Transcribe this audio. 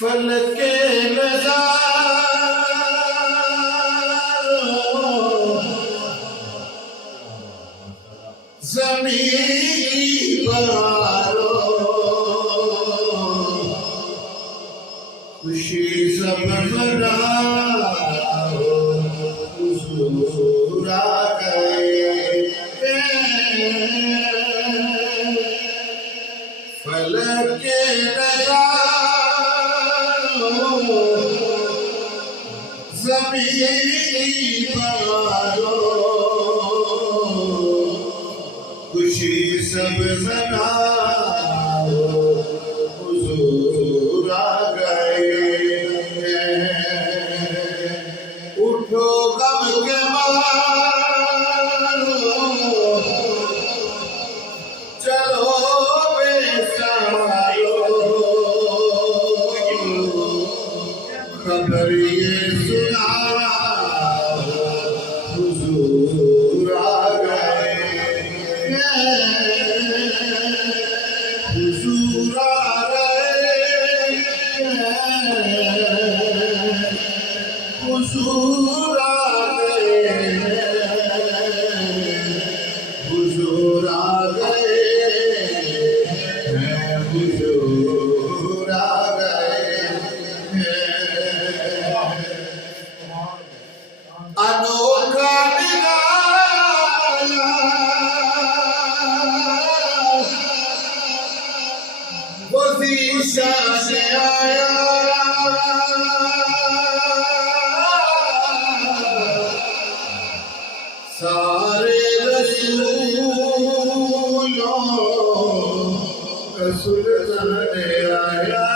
फलके ज़मीन बहारो खुशी सब मनाओ हुजूर आ गए फलके ज़मीन बहारो खुशी सब मनाओ हुजूर आ गए उठो गम के मारो चलो बेसारो खबर ये सुनाओ हुजूर आ गए हुजूर आ गए हुजूर आ गए हुजूर आ गए हुजूर आ गए अनोखा निराला वो ज़ीशा से आया सारे रसूलों का सुल्तान आया